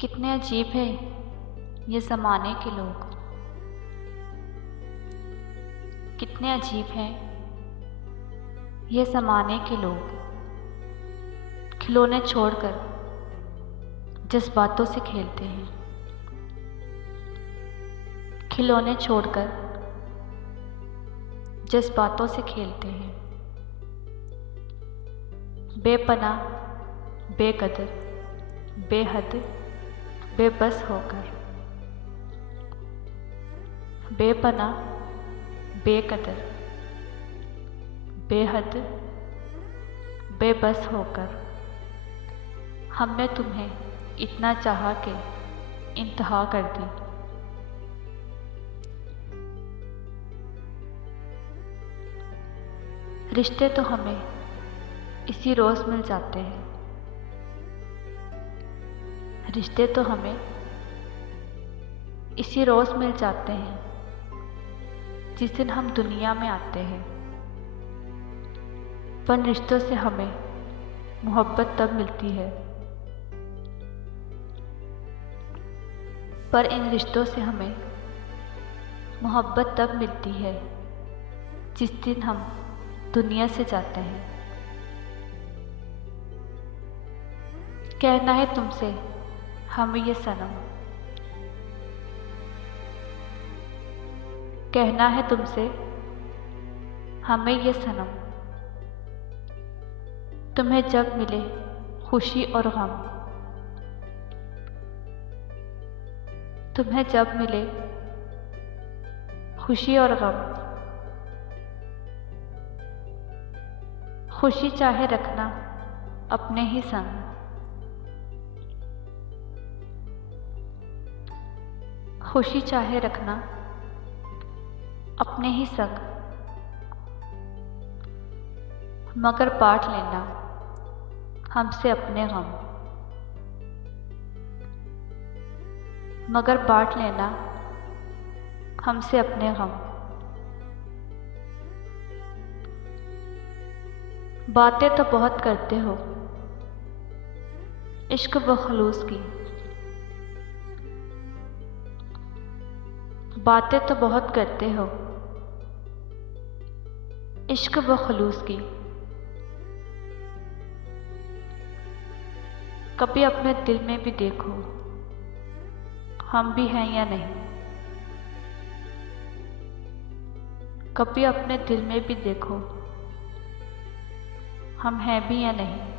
कितने अजीब है ये ज़माने के लोग। कितने अजीब हैं ये ज़माने के लोग। खिलौने छोड़कर जज्बातों से खेलते हैं। खिलौने छोड़कर जज्बातों से खेलते हैं। बेपनाह, बेकदर, बेहद, बेबस होकर। बेपनाह, बेकदर, बेहद, बेबस होकर हमने तुम्हें इतना चाहा कि इंतहा कर दी। रिश्ते तो हमें इसी रोज़ मिल जाते हैं। रिश्ते तो हमें इसी रोज़ मिल जाते हैं जिस दिन हम दुनिया में आते हैं। पर रिश्तों से हमें मोहब्बत तब मिलती है। पर इन रिश्तों से हमें मोहब्बत तब मिलती है जिस दिन हम दुनिया से जाते हैं। कहना है तुमसे हमें ये सनम, कहना है तुमसे हमें ये सनम, तुम्हें जब मिले खुशी और गम, तुम्हें जब मिले खुशी और गम, खुशी चाहे रखना अपने ही संग, खुशी चाहे रखना अपने ही संग, मगर बांट लेना हमसे अपने गम, मगर बांट लेना हमसे अपने गम। बातें तो बहुत करते हो इश्क व खलूस की, बातें तो बहुत करते हो इश्क व खलूस की। कभी अपने दिल में भी देखो हम भी हैं या नहीं। कभी अपने दिल में भी देखो हम हैं भी या नहीं।